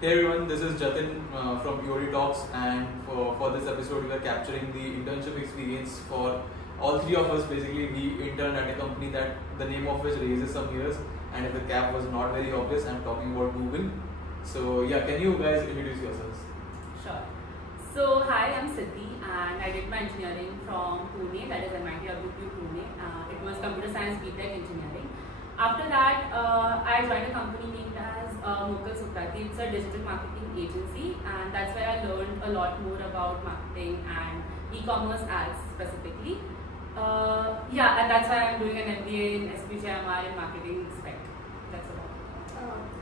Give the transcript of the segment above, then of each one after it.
Hey everyone, this is Jatin from Purity Talks, and for this episode we are capturing the internship experience for all three of us. Basically, we interned at a company that the name of which raises some ears, and if the cap was not very obvious, I'm talking about Google. So yeah, can you guys introduce yourselves? Sure. So hi, I'm Siddhi and I did my engineering from Pune, that is MIT WPU Pune. It was computer science BTech engineering. After that, I joined a company named as Mokal Sukrati. It's a digital marketing agency, and that's where I learned a lot more about marketing and e-commerce ads specifically. And that's why I'm doing an MBA in SPJIMR in marketing spec. That's about it.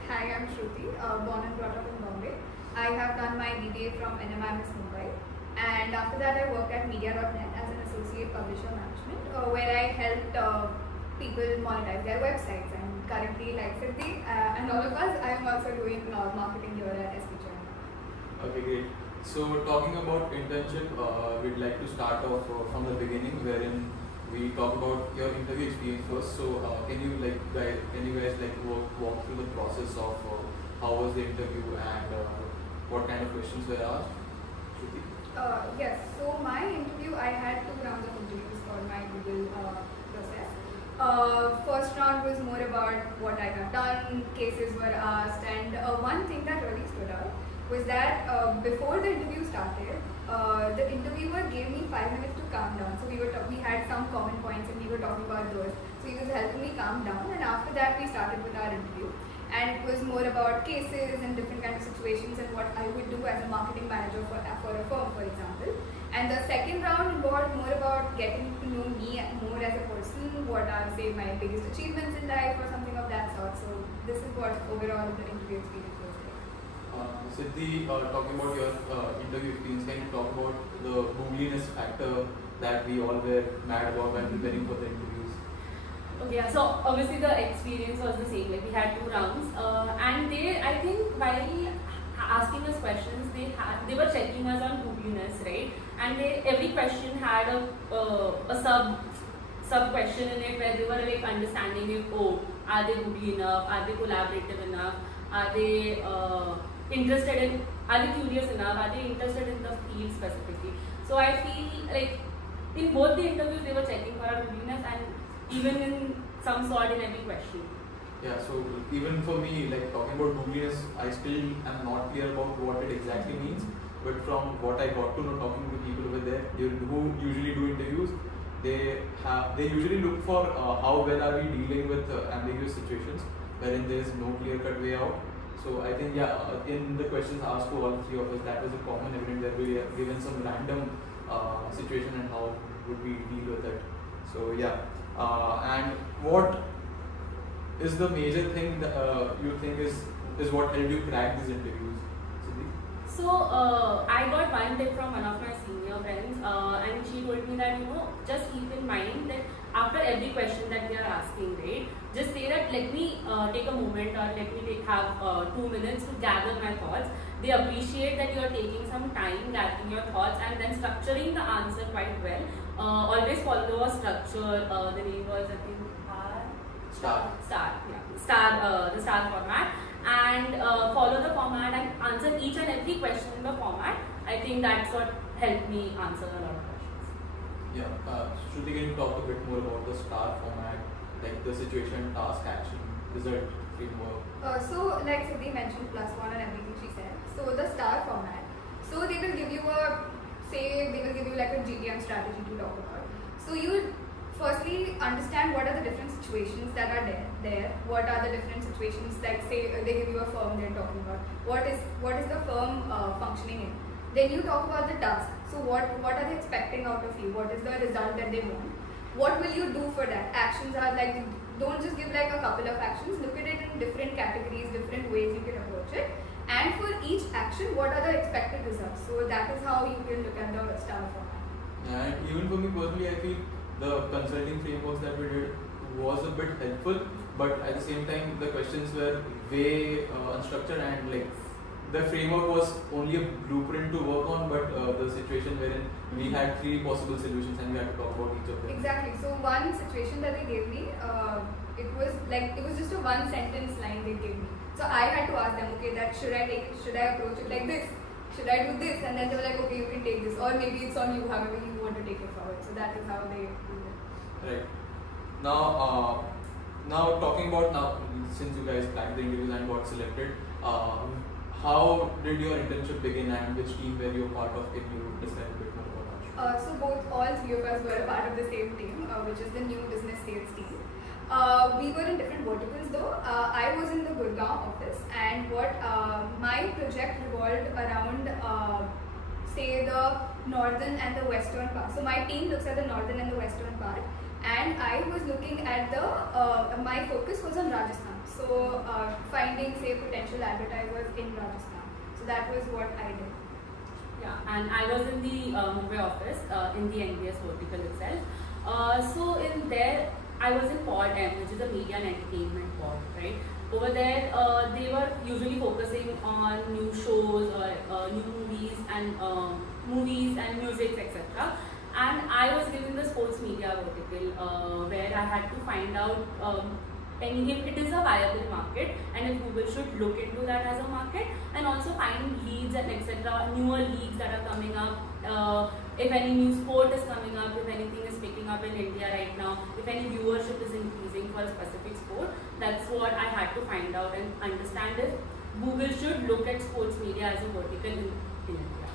Hi, I'm Shruti, born and brought up in Bombay. I have done my BBA from NMIMS Mumbai, and after that I worked at Media.net as an associate publisher management, where I helped people monetize their websites. And currently, like Siddhi and all of us, I am also doing marketing here at SPJIMR. Okay, great. So talking about internship, we'd like to start off from the beginning, wherein we talk about your interview experience first. So can you guys walk through the process of how was the interview and what kind of questions were asked? Shruti? Yes, so my interview, I had 2 rounds of interviews for my Google process. First round was more about what I have done, cases were asked, and one thing that really stood out was that before the interview started, the interviewer gave me 5 minutes to calm down. So we had some common points and we were talking about those. So he was helping me calm down, and after that we started with our interview. And it was more about cases and different kinds of situations and what I would do as a marketing manager for a firm, for example. And the second round involved more about getting to know me more as a person, what are, say, my biggest achievements in life or something of that sort. So this is what overall the interview experience was like. Siddhi, talking about your interview experience, can you talk about the googliness factor that we all were mad about when preparing for the interviews? Okay, so obviously the experience was the same. Like we had 2 rounds, and I think while asking us questions, they were checking us on googliness, right? And every question had a sub question in it where they were like understanding if are they googly enough, are they collaborative enough, are they interested in, are they curious enough, are they interested in the field specifically. So I feel like in both the interviews they were checking for our googliness, and even in some sort in every question. Yeah, so even for me, like talking about googliness, I still am not clear about what it exactly means. But from what I got to know talking to people over there who usually do interviews, they usually look for how well are we dealing with ambiguous situations wherein there is no clear-cut way out. So I think in the questions asked to all 3 of us, that was a common element that we are given some random situation and how would we deal with it. So and what is the major thing that you think is what helped you crack these interviews? Siddhi? So I got one tip from one of my senior friends, and she told me that just keep in mind that after every question that they are asking, right, just say that let me take a moment or let me have 2 minutes to gather my thoughts. They appreciate that you are taking some time gathering your thoughts and then structuring the answer quite well. Always follow a structure. The name was, I think, the star format, and follow the format and answer each and every question in the format. I think that's what helped me answer a lot of questions. Yeah, Shruti, can you talk a bit more about the STAR format, like the situation, task, action, result, framework? So like Siddhi mentioned, +1 and everything she said. So the STAR format. So they will give you like a GTM strategy to talk about. So you firstly understand what are the different situations that are there. What are the different situations, like say they give you a firm they're talking about. What is the firm functioning in? Then you talk about the task. So what are they expecting out of you? What is the result that they want? What will you do for that? Actions are like, don't just give like a couple of actions. Look at it in different categories, different ways you can approach it. And for each action, what are the expected results? So that is how you can look at the STAR format. Yeah, and even for me personally, I feel the consulting frameworks that we did was a bit helpful, but at the same time, the questions were way unstructured, and like the framework was only a blueprint to work on, but the situation wherein we had 3 possible solutions and we had to talk about each of them. Exactly. So one situation that they gave me, it was just a 1 sentence line they gave me. So I had to ask them, okay, that should I approach it like this? Should I do this? And then they were like, okay, you can take this, or maybe it's on you, however you want to take it forward. So that is how they do it. Right. Now talking about since you guys cracked the interviews and got selected, how did your internship begin and which team were you a part of? Can you describe a bit more about that? So all three of us were a part of the same team, which is the new business sales team. We were in different verticals though. I was in the Gurgaon office, and my project revolved around say the northern and the western part. So my team looks at the northern and the western part, and I was looking at my focus was on Rajasthan. So finding say potential advertisers in Rajasthan. So that was what I did. Yeah, and I was in the Mumbai office in the NBS vertical itself. So in there, I was in Pod M, which is a media and entertainment pod, right? Over there, they were usually focusing on new shows or new movies and music, etc. And I was given the sports media vertical, where I had to find out if it is a viable market and if Google should look into that as a market, and also find leads and etc. newer leagues that are coming up, if any new sport is coming up, if anything is picking up in India right now, if any viewership is increasing for a specific sport. That's what I had to find out and understand if Google should look at sports media as a vertical in India.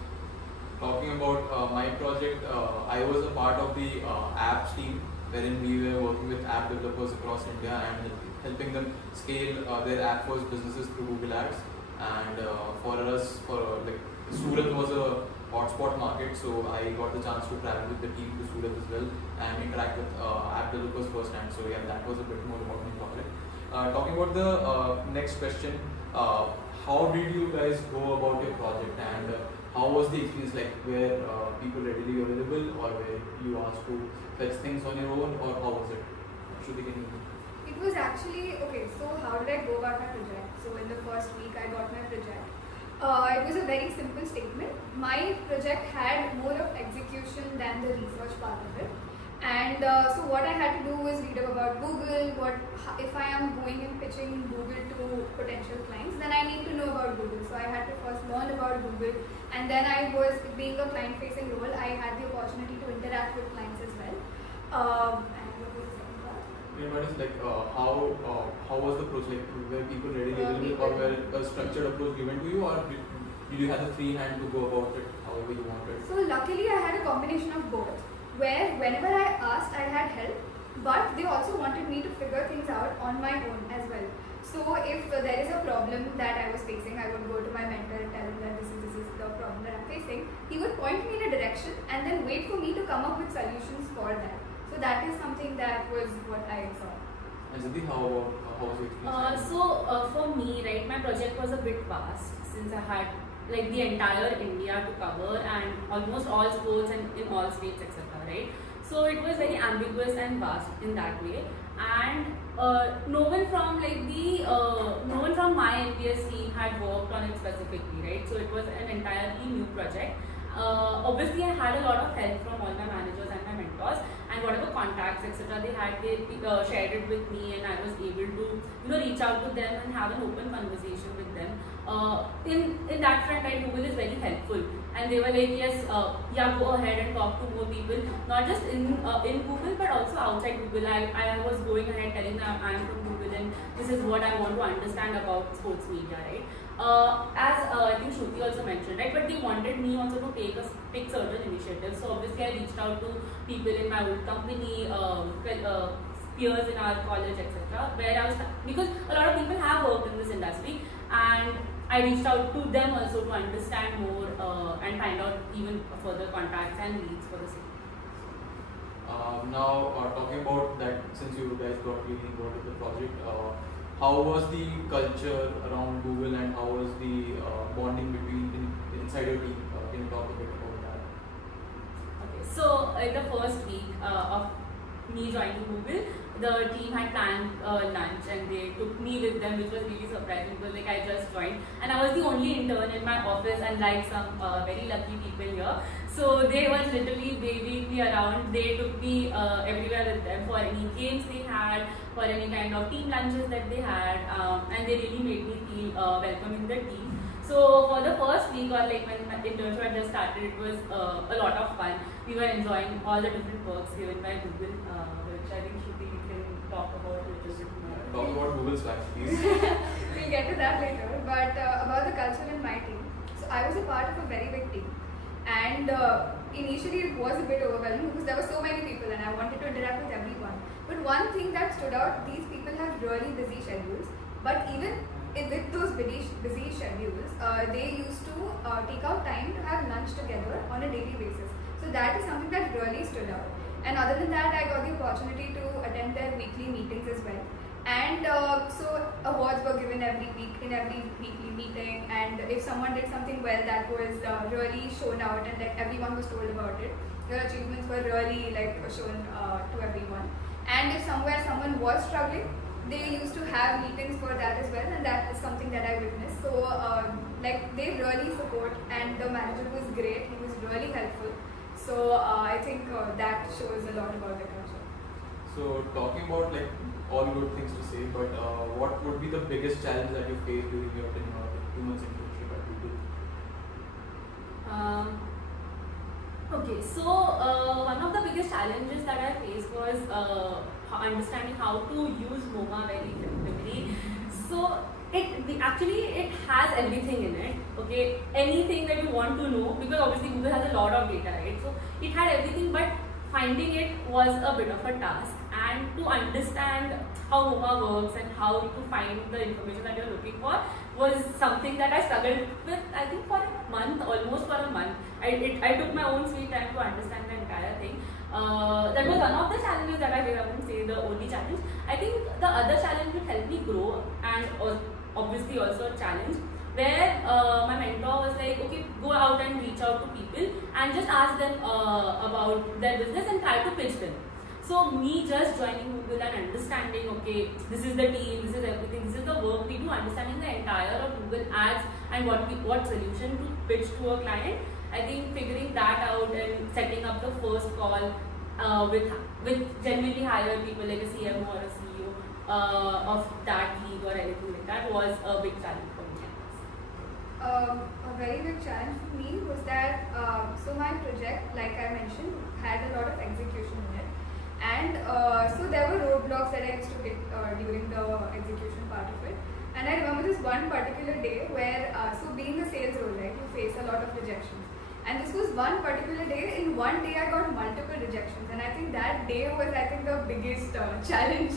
Talking about my project, I was a part of the apps team, wherein we were working with app developers across India and helping them scale their app first businesses through Google Ads. And for us, Surat was a hotspot market, so I got the chance to travel with the team to Surat as well and interact with app developers firsthand. So yeah, that was a bit more about my project. Talking about the next question, how did you guys go about your project, and how was the experience like? Were people readily available, or were you asked to fetch things on your own, or how was it? Shruti, can you? It was actually, okay, so how did I go about my project? So in the first week I got my project. It was a very simple statement. My project had more of execution than the research part of it. And so what I had to do was read up about Google, if I am going and pitching Google to potential clients, then I need to know about Google. So I had to first learn about Google, and then I was, being a client-facing role, I had the opportunity to interact with clients as well. And what was the second part? Yeah, but it's like how was the project? Were people readily available, or were a structured approach given to you, or did you have a free hand to go about it however you wanted? So luckily I had a combination of both, where whenever I asked I had help, but they also wanted me to figure things out on my own as well. So if there is a problem that I was facing, I would go to my mentor and tell him that this is the problem that I'm facing. He would point me in a direction and then wait for me to come up with solutions for that. So that is something that was what I saw. And Siddhi, how was your experience? For me, right, my project was a bit vast since I had like the entire India to cover and almost all sports and in all states, etc. Right? So it was very ambiguous and vast in that way. And no one from my NPS team had worked on it specifically, right? So it was an entirely new project. Obviously, I had a lot of help from all my managers and my mentors, and whatever contacts etc. they had, they shared it with me, and I was able to reach out to them and have an open conversation with them. In that front, right, Google is very helpful, and they were like, yes, yeah, go ahead and talk to more people, not just in Google but also outside Google. I was going ahead telling them I am from Google and this is what I want to understand about sports media, right? As I think Shruti also mentioned, right, but they wanted me also to pick certain initiatives. So obviously I reached out to people in my old company, peers in our college, etc. Because a lot of people have worked in this industry, and I reached out to them also to understand more and find out even further contacts and leads for the same. Now talking about that, since you guys got really involved with the project, how was the culture around Google, and how was the bonding between inside your team? Can you talk a bit about that? Okay, so in the first week of me joining Google, the team had planned lunch and they took me with them, which was really surprising because like I just joined and I was the only intern in my office, unlike some very lucky people here. So they was literally waving me around. They took me everywhere with them for any games they had, for any kind of team lunches that they had, and they really made me feel welcome in the team. So for the first week, or like when my internship had just started, it was a lot of fun. We were enjoying all the different perks given by Google, which I think Shruti can talk about a little bit more. Talk about Google's facts, please. We'll get to that later. But about the culture in my team. So I was a part of a very big team. And initially it was a bit overwhelming because there were so many people and I wanted to interact with everyone. But one thing that stood out, these people have really busy schedules. But even with those busy schedules, they used to take out time to have lunch together on a daily basis. So that is something that really stood out. And other than that, I got the opportunity to attend their weekly meetings as well. And so awards were given every week in every weekly meeting, and if someone did something well, that was really shown out and like everyone was told about it. Their achievements were really like shown to everyone. And if somewhere someone was struggling, they used to have meetings for that as well, and that is something that I witnessed. So like they really support, and the manager was great. He was really helpful. So I think that shows a lot about the culture. So talking about like all good things to say, but what would be the biggest challenge that you faced during your 2 months internship at Google? Okay, so one of the biggest challenges that I faced was understanding how to use MoMA very effectively. So it has everything in it. Okay, anything that you want to know, because obviously Google has a lot of data, right? So it had everything, but finding it was a bit of a task. And to understand how MoMA works and how to find the information that you're looking for was something that I struggled with, I think for a month, almost for a month. I took my own sweet time to understand the entire thing. That was one of the challenges that I faced. I wouldn't say the only challenge. I think the other challenge which helped me grow, and obviously also a challenge, where my mentor was like, okay, go out and reach out to people and just ask them about their business and try to pitch them. So me just joining Google and understanding, okay, this is the team, this is everything, this is the work we do, understanding the entire of Google Ads and what solution to pitch to a client. I think figuring that out and setting up the first call with genuinely hired people like a CMO or a CEO of that league or anything like that was a big challenge for me. A very big challenge for me was that so my project, like I mentioned, had a lot of execution in it. And so there were roadblocks that I used to hit during the execution part of it. And I remember this one particular day where, so being a sales role, right, you face a lot of rejections. And this was one particular day. In one day, I got multiple rejections. And I think that day was, I think, the biggest challenge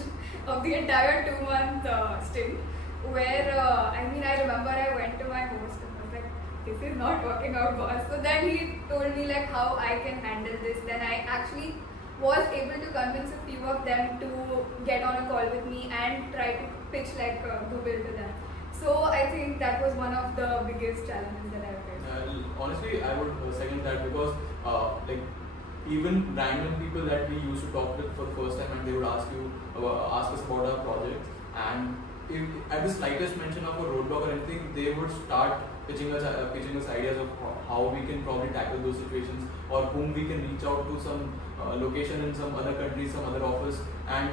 of the entire 2-month stint. Where, I remember I went to my host and was like, this is not working out, boss. So then he told me like how I can handle this. Then I actually was able to convince a few of them to get on a call with me and try to pitch like Google to them. So I think that was one of the biggest challenges that I faced. Honestly, I would second that, because like even random people that we used to talk with for the first time, and they would ask us about our projects, and if at the slightest mention of a roadblock or anything, they would start pitching us ideas of how we can probably tackle those situations, or whom we can reach out to, some location in some other country, some other office, and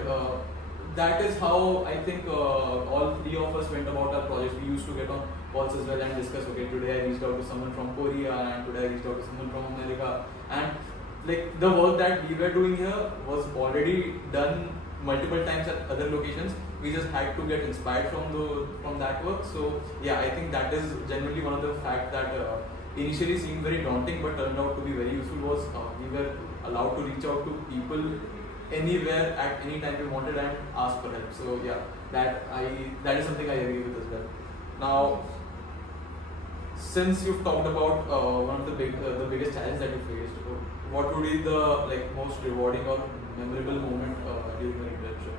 that is how I think all three of us went about our projects. We used to get on calls as well and discuss, okay, today I reached out to someone from Korea, and today I reached out to someone from America, and like the work that we were doing here was already done multiple times at other locations. We just had to get inspired from that work. So yeah, I think that is generally one of the facts that initially seemed very daunting but turned out to be very useful, was we were allowed to reach out to people anywhere at any time we wanted and ask for help. So yeah, that is something I agree with as well. Now, since you've talked about one of the biggest challenges that you faced, what would be the most rewarding or memorable moment during the internship?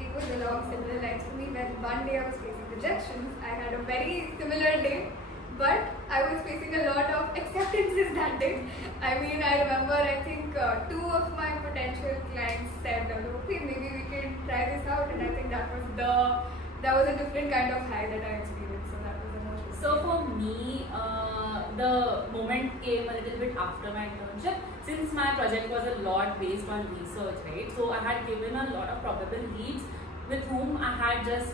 It was along similar lines for me, when one day I was facing rejections. I had a very similar day, but I was facing a lot of acceptances that day. I remember, I think 2 of my potential clients said try this out, and I think that was a different kind of high that I experienced. So that was the most. So for me, the moment came a little bit after my internship, since my project was a lot based on research, right? So I had given a lot of probable leads with whom I had just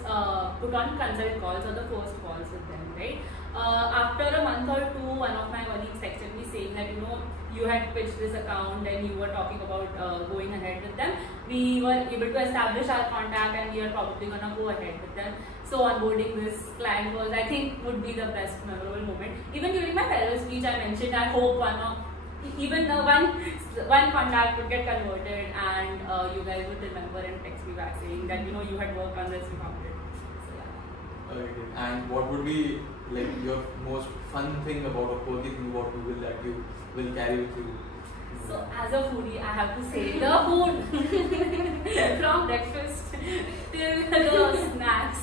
put on consult calls or the first calls with them, right? After a month or two, one of my colleagues texted me saying that, you had pitched this account and you were talking about going ahead with them. We were able to establish our contact and we are probably going to go ahead with them. So onboarding this client was, I think, would be the best memorable moment. Even during my farewell speech, I mentioned I hope one contact would get converted and you guys would remember and text me back saying that you had worked on this, you found it. So yeah. Okay. And what would be like your most fun thing about or quirky thing about Google that you will carry with you? So as a foodie, I have to say the food from breakfast till the snacks,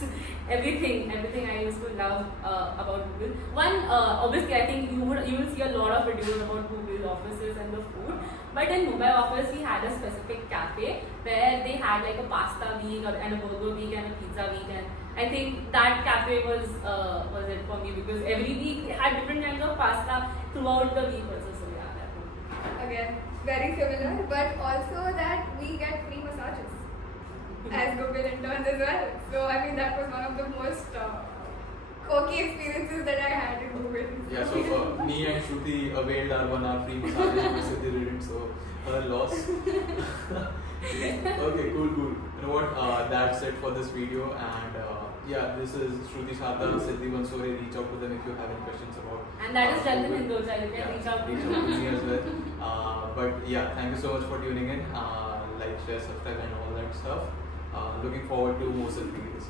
everything I used to love about Google. One, obviously, I think you will see a lot of videos about Google offices and the food. But in Mumbai office, we had a specific cafe where they had like a pasta week and a burger week and a pizza week, and I think that cafe was it for me because every week they had different kinds of pasta throughout the week also. So yeah, that one. Again, very similar, but also that we get free massages as Google interns as well. So I mean that was one of the most quirky experiences that I had in Google. Yeah, so me and Shruti availed our 1 hour free massage and Shruti didn't, so her loss. Okay, cool. You know what, that's it for this video, and yeah, this is Shruti Sharda, Siddhi Bansore. Reach out to them if you have any questions about. And that is Jatin Hindoja, you can reach out to me as well. But yeah, thank you so much for tuning in. Like, share, subscribe and all that stuff. Looking forward to more such videos.